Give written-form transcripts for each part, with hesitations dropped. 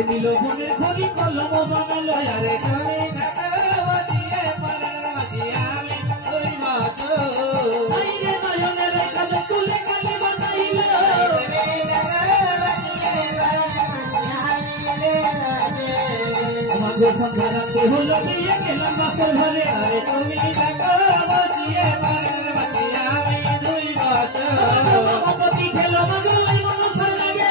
হাতে নিল মনের ঘড়ি কলম বানালো আরে তুমি বসিয়ে পরের মাসি আমি দুই মাস আইরে নয়নের কাছে তুলে কালি বানাইলো আমাদের সংসারাতে হলো বিয়ে গেলাম বাসর ঘরে আরে তুমি বসিয়ে পরের মাসি আমি দুই মাস মমপতি খেলো মজুলাই মনসার লাগে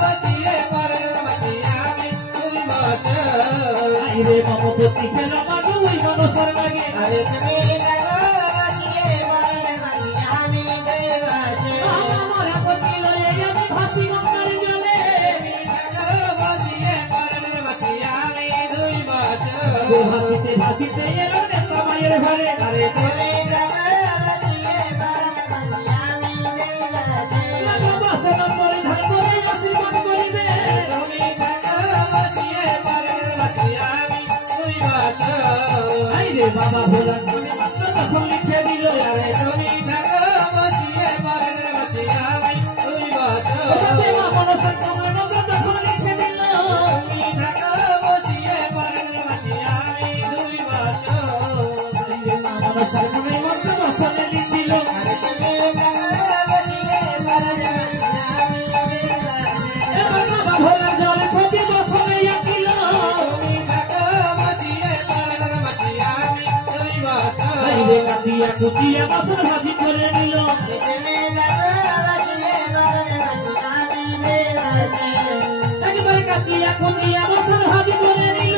বসিয়ে পরের মাসি আমি দুই মাস আইরে মমপতি খেলো মজুলাই মনসার লাগে আরে তুমি বসিয়ে পরের মাসি আমি দুই মাস আমার আপত্তি লয়ে আমি ভাসি গঙ্গার জলে বসিয়ে পরের মাসি আমি দুই মাস ভাসিতে ভাসিতে এলো নেতা মায়ের ঘরে আরে তুমি বসিয়ে পরের মাসি আমি দুই মাস লাগো বাসন করে ধান করে আশীর্বাদ করিবে তুমি বসিয়ে পরের মাসি আমি দুই মাস আইরে বাবা ভোলা তুমি মাত্র তখন লিখে দিল আরে তুমি বসিয়ে পরের মাসি আমি দুই মাস মা মনসার কমল তখন লিখে দিল তুমি বসিয়ে পরের মাসি আমি দুই মাস আইরে মা মনসার কমল মন্ত্র বসনে লিখিল আরে তুমি বসিয়ে পরের মাসি আমি দুই মাস এবার বাবা ভোলা জলে প্রতি বসনে আঁকিল তুমি বসিয়ে পরের মাসি আমি দুই মাস আইরে কাটিয়া কুটিয়া বাসন ভাজি করে নিল একবার কাটিয়া কুটিয়া বাসন ভাজি করে নিল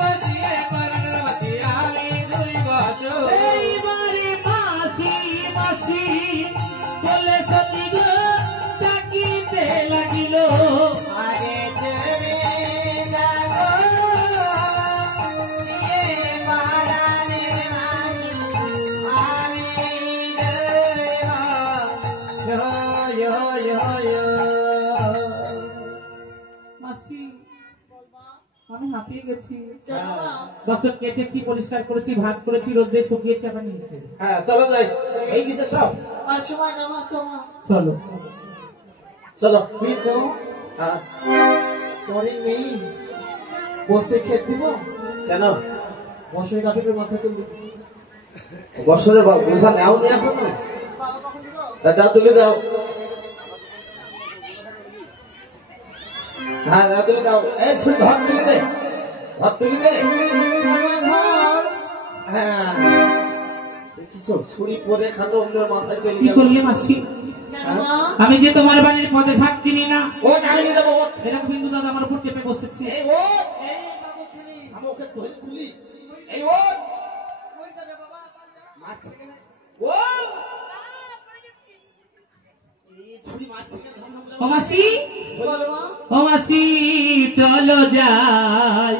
বসিয়ে পরের মাসি আমি দুই মাস এইবারে মাসি মাসি বলে সতী গো ডাকিতে লাগিল আরে তুমি আমি হাঁপিয়ে গেছি বাসন কেটেছি পরিষ্কার করেছি ভাত করেছি রোদে শুকিয়েছি আবার নিয়েছি হ্যাঁ চলো যাই এই কিসে সব আর সময় নামা চলো চলো কিন্তু হ্যাঁ পরে নেই বসতে খেত দিব কেন বসে কাঠের মাথা তুলবি বছরের বোঝা নেও নি এখন বাবা কখন দিব দাও তুলে দাও হ্যাঁ দাও তুলে দাও এই শুধু ভাত তুলে দে ভাত তুলে দে হ্যাঁ কিছু ছুরি পরে খাটো অন্যের মাথায় চলে কি গেল করলে মাসি আমি যে তোমার বাড়ির পদে ভাগ চিনি না ও ডাইনি দেবো এরকম বিন্দু দাদা আমার উপর চেপে বসেছে এই ও এই বাবু ছিলি আমি ওকে ধরে তুলি এই ও কই যাবে বাবা মারছে কেন ও এই ছুরি মারছে কেন ও মাসি বল মা ও মাসি চলো যাই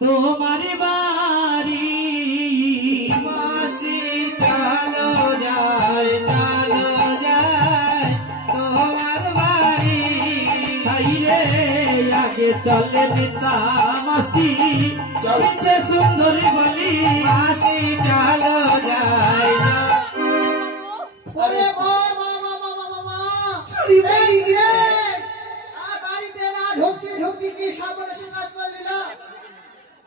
তোমার বাড়ি মাসি চলো যাই তোমার বাড়ি রে আগে চলে নেতা মাসি চলছে সুন্দরী বলি মাসি চলো যাই ওরে মা ছড়ি বেই গে আ বাড়িতে না ঢুকতি কি সাবধানে কাজ করলি না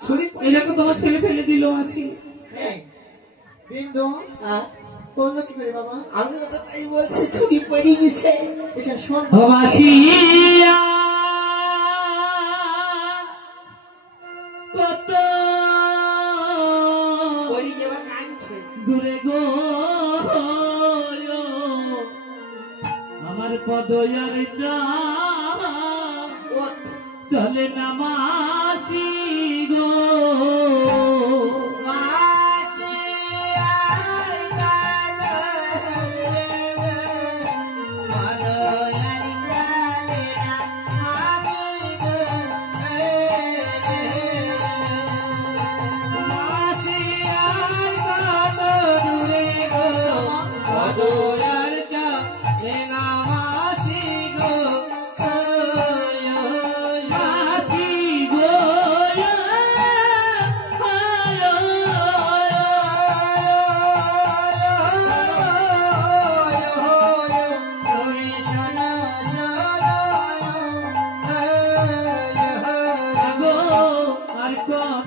ছুরি এটাকে তোমার ছেলে ফেলে দিল মাসি বিন্দু হ্যাঁ বললো কি করে বাবা আমি তো তাই বলছি ছুরি পড়ে গেছে এটা শোন ও মাসি কত পড়ে গেবা কাঁদছে দূরে গো আমার পদয়ার চলে না মাসি গো মাসি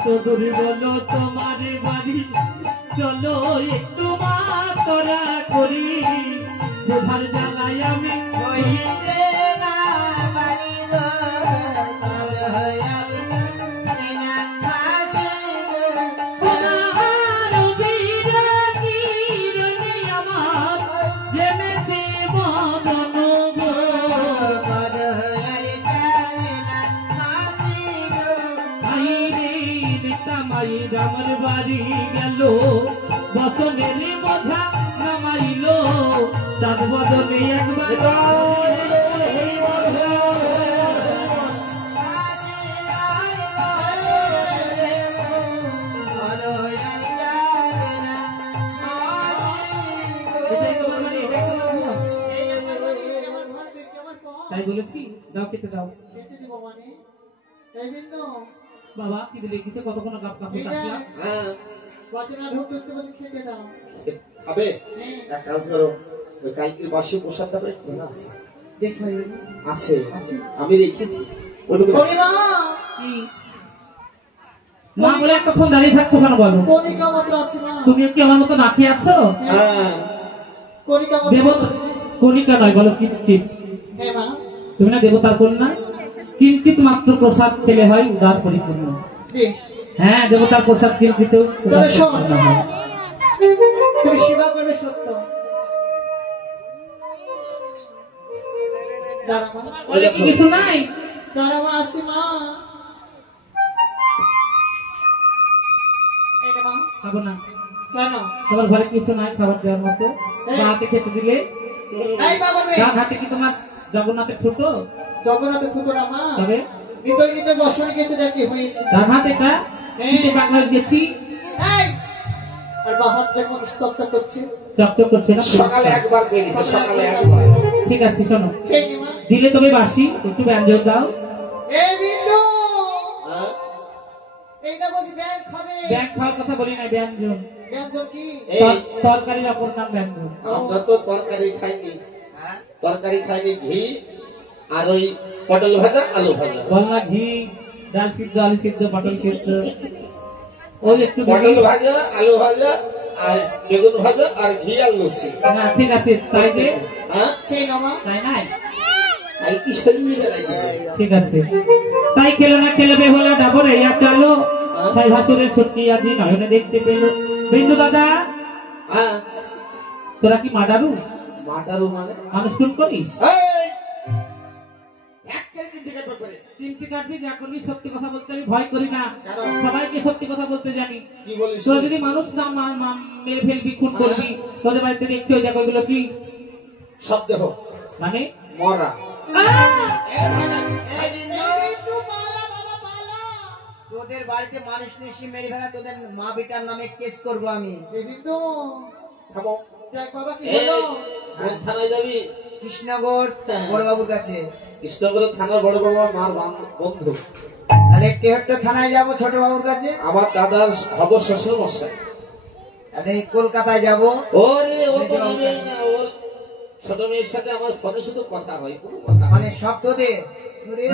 কত দূরে বলো তোমার বাড়ি, চলো একটু মা তোরা করি, প্রধান জ্বালাই আমি হইতে না পারি গো পার হইয়াল না মাসি গো তোমার বিরাগী রঙে আমার জেমেছে মদন গো। পার হইয়াল কালে না মাসি গো মায়ের আমার বাড়ি গেল, বসনের বোঝা নামাইল, চাঁদ বদলে একবার তাই বলেছি, দাও খেতে দাও। বাবা কি দিলে কিছু কতক্ষণ কাপ কাপ কাটলাম। হ্যাঁ খেতে দাও খাবে এক কাজ করো, ওই কালকের বাসি প্রসাদটা করে খোলা আছে দেখাই আছে আছে আমি রেখেছি ওটুকু করিমা কি মা বলে একটা ফোন দাঁড়িয়ে থাকছো কেন বলো? কণিকা মাত্র আছে না তুমি কি আমার মতো না খেয়ে আছো? হ্যাঁ কণিকা দেব মাত্র কণিকা নয়, বলো কিঞ্চিত। হ্যাঁ মা তুমি না দেবতার কন্যা, কিঞ্চিত মাত্র প্রসাদ খেলে হয় উদার পরিপূর্ণ। বেশ হ্যাঁ দেবতার প্রসাদ কিঞ্চিত তবে শোন তুমি সেবা করবে সত্য দাঁড়া মা বলে কি কিছু নাই? দাঁড়া মা আসি মা এই নে মা খাবো না, কেন তোমার ঘরে কিছু নাই খাবার দেওয়ার মতো। বা হাতে খেতে দিলে এই বাবা রে ডান হাতে কি তোমার জগন্নাথের ছোট? জগন্নাথ ফুকরা মা তবে নিতই নিতই বর্ষণে গেছে দেখি হয়েছে ডান হাতে এটা বাংলায় গেছি, এই আর বাহাত দেখো চকচক করছে চকচক করছে না? সকালে একবার বেরিয়েছে সকালে একবার ঠিক আছে শোনো, খেয়ে নি মা দিলে তবে বাসি একটু ব্যঞ্জন দাও। এই বিন্দু হ্যাঁ এইটা বলছি ব্যাগ খাবে ব্যাগ খাওয়ার কথা বলি না, ব্যঞ্জন। ব্যঞ্জন কি এই তরকারির অপর নাম ব্যঞ্জন। আমরা তো তরকারি খাইনি, তরকারি খাইনি ঘি আর ওই পটল ভাজা আলু ভাজা। বল না ঘি, ডাল সিদ্ধ, আলু সিদ্ধ, পটল সিদ্ধ, ওই একটু পটল ভাজা আলু ভাজা আর বেগুন ভাজা আর ঘি আর লস্যি। না ঠিক আছে তাই যে হ্যাঁ খেয়ে নাও মা তাই নাই, তাই কি সরিয়ে বেড়াইতে ঠিক আছে তাই খেলো না খেলে বেহলা ডাবর ইয়া চালো, ছয় ভাসুরের সত্যি আজি নয়নে দেখতে পেল। বিন্দু দাদা হ্যাঁ তোরা কি মাডারু মাটারু মানে মানুষ খুন করিস? এই! এক কেজি টিকিট করে চিমটি কাটবি যা করবি, সত্যি কথা বলতে আমি ভয় করি না, কেন? সবাইকে সত্যি কথা বলতে জানি। কি বলিস তোরা যদি মানুষ না মেরে ফেলবি, খুন করবি, তোদের বাড়িতে দেখছি ওই দেখো ওইগুলো কি সব দেখো মানে মরা এই বিন্দু পালা বাবা পালা তোদের বাড়িতে মানুষ নিশি মেরে ফেলা, তোদের মা বেটার নামে কেস করবো আমি। এই বিন্দু খাবো দেখ বাবা কি এই, হলো কোন থানায় যাবি? কৃষ্ণনগর বড়বাবুর কাছে। কৃষ্ণনগরের থানার বড় বাবা মার বন্ধু, তাহলে টেহট্ট থানায় যাবো ছোট বাবুর কাছে। আমার দাদার হব শ্বশুর মশাই। তাহলে কলকাতায় যাবো। ওরে ও তো নেবেই না, ওর ছোট মেয়ের সাথে আমার ফোনে শুধু কথা হয়, কোনো কথা হয় মানে সব তোদের ওরে,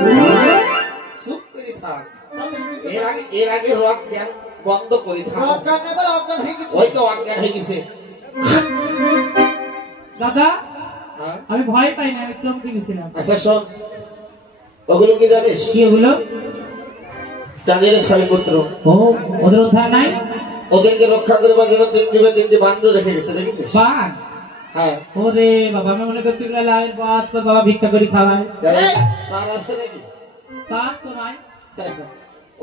চুপ করে থাক। তাড়াতাড়ি এর আগে রক জ্ঞান বন্ধ করে থাক। অজ্ঞান নেবার অজ্ঞান হয়ে গেছে ওই তো অজ্ঞান হয়ে গেছে। দাদা হ্যাঁ? আমি ভয় পাই না, আমি চমকে গেছিলাম। আচ্ছা শোন, ওগুলো কি জানিস? কি ওগুলো? চাঁদের ছয় পুত্র, ও ওদের উদ্ধার নাই? ওদেরকে রক্ষা করবার জন্য তিনটি বান্ধব রেখে গেছে, দেখেছিস? বাঘ? হ্যাঁ ওরে বাবা, আমি মনে করছি এগুলো লাইয়ের বাস, তোর বাবা ভিক্ষা করে খাওয়ায়। তার আছে নাকি? তার তো নাই।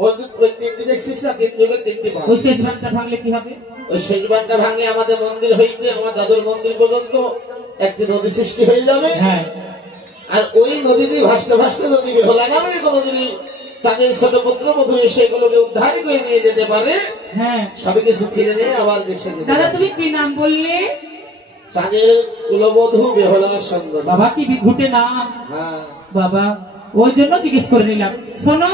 ওই তিনটি দেখছিস না, তিন যুগের তিনটি বাঘ। ওই শেষ ভাগটা ভাঙলে কি হবে? ওই শেষ বানটা ভাঙলে আমাদের মন্দির হইতে আমার দাদুর মন্দির পর্যন্ত একটি নদী সৃষ্টি হয়ে যাবে। হ্যাঁ আর ওই নদী দিয়ে ভাসতে ভাসতে নদী বেহলা নামে কোনদিন চাঁদের ছোট পুত্র মধু এসে এগুলোকে উদ্ধার করে নিয়ে যেতে পারে, হ্যাঁ। সবই কিছু ফিরে নিয়ে আবার দেশে যেতে দাদা পারে। তুমি কি নাম বললে? চাঁদের কুলবধূ বেহলা সুন্দর। বাবা কি বিঘুটে নাম হ্যাঁ বাবা, ওই জন্য জিজ্ঞেস করে নিলাম। শোনো,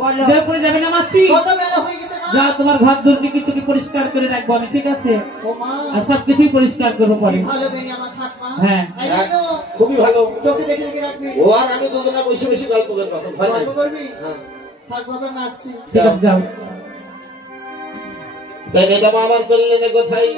বলো। জয়পুরে যাবে না মাসি? কত বেলা হয়ে গেছে মা যা, তোমার ঘর দুর্নি কিছুকে পরিষ্কার করে রাখবো আমি, ঠিক আছে? ও মা আর সবকিছুই পরিষ্কার করবো পরে। কি ভালো মেয়ে আমার থাক মা হ্যাঁ। এই বিন্দু খুবই ভালো। চোখে দেখে দেখে রাখবি ও আর আমি দুজনে বসে বসে গল্প করবো, ভয় নাই। গল্প করবি হ্যাঁ থাক বাবা মা আসছি ঠিক আছে যাও। তাই ম্যাডাম আমার চললেন কোথায়